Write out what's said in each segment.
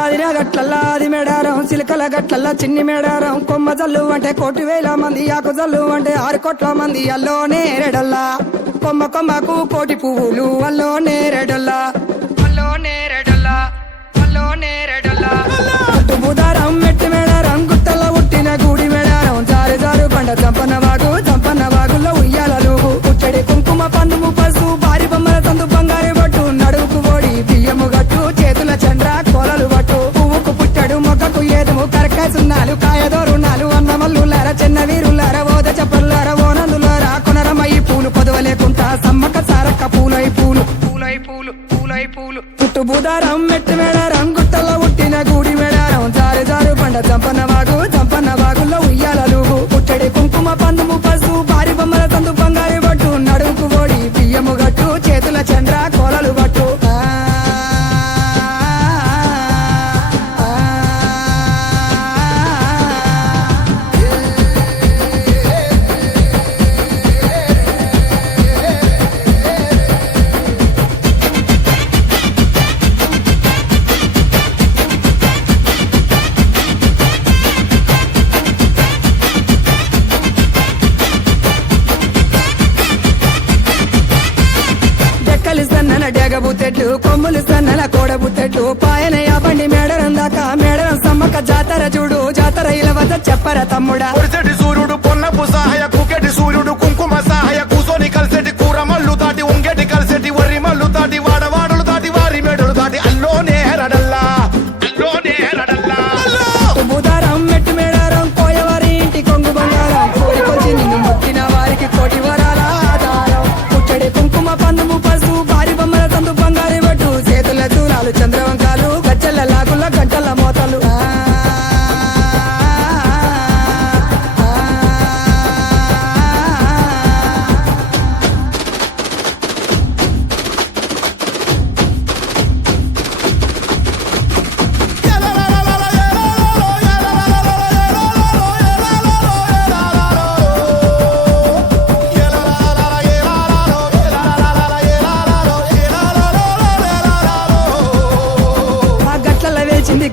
ఆదిరా గట్లల్లా ఆది మేడారం చిలకల గట్లల్లా చిన్ని మేడారం కొమ్మ జల్లు అంటే 1,000,000 మంది ఆకు జల్లు అంటే 6 కోట్ల మంది అల్లో నేరెడల్లా కొమ్మ కొమ్మకు 1,000,000 పువ్వులు అల్లో నేరెడల్లా అల్లో నేరెడల్లా అల్లో నేరెడల్లా బుధారం మెట్టి మేడారం గుట్టల్లో ఉట్టిన గూడి మేడారం జారు జారు బండ చంపన్న వాగుల్లో ఉయ్యాలలు ఉచ్చడి కుంకుమ పందుము పసు భారీ బొమ్మల తందు బంగారు బట్టు నడువుకు ఓడి బియ్యము గట్టు చేతుల చంద్ర కోలలు బట్టు పువ్వుకు పుట్టడు మొక్కకు ఏదుము కరకాయ సున్నాలు కాయదోరున్నాలు అన్నమల్లులార చిన్న వీరులార ఓద చెప్పల్లార ఓనందులార కొనరమయ్యి పూలు పొదవలేకుంటా సమ్మక్క సారక్క పూలై పూలు పుట్టు బుధారం మెట్టి మేడారం గుట్టల్లో ఉట్టిన గూడి మేడారం జారు జారు బండ చంపన్న వాగుల్లో ఉయ్యాలలు పుట్టడి కుంకుమ పందుము పసు భారీ బొమ్మల తందు బంగారు బట్టు నడువుకు ఓడి బియ్యము గట్టు చేతుల చంద్ర కోలలు బట్టు డెగబుత్తెట్లు కొమ్ములు సన్నల కోడబుత్తెట్లు పాయనయ్య బండి మేడరం దాకా మేడరం సమ్మక్క జాతర చూడు జాతర ఇలా వద్ద చెప్పర తమ్ముడా సూర్యుడు పొన్నపు సహాయ కుకెటి సూర్యుడు కుంకుమ సహాయ కూసోని కలిసెటి కూర మల్లు దాటి ఉంగెటి కలిసెటి వరి మల్లు దాటి వాడవాడలు దాటి వారి మేడలు దాటి అల్లోనే హెరడల్లా బుధారం మెట్టు మేడారం కోయవారి ఇంటి కొంగు బంగారం కోరికొచ్చి నిన్ను మొక్కిన వారికి 1,000,000 వరాల ఆధారం పుట్టడి కుంకుమ పందుము పసు భారీ బొమ్మల తందు బంగారు బట్టు చేతుల దూరాలు చంద్రవంకాలు గజ్జల లాగుల గంటల మోతలు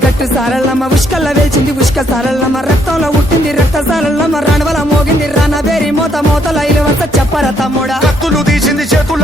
గట్టు సారల్లమ్మ ఉష్కల్ల వేచింది ఉష్క సారల్లమ్మ రక్తంలో ఉట్టింది రక్త సారల్లమ్మ రణవల మోగింది రానబేరి మోతల ఇలవంత చెప్పర తమ్ముడా కత్తులు తీసింది చేతుల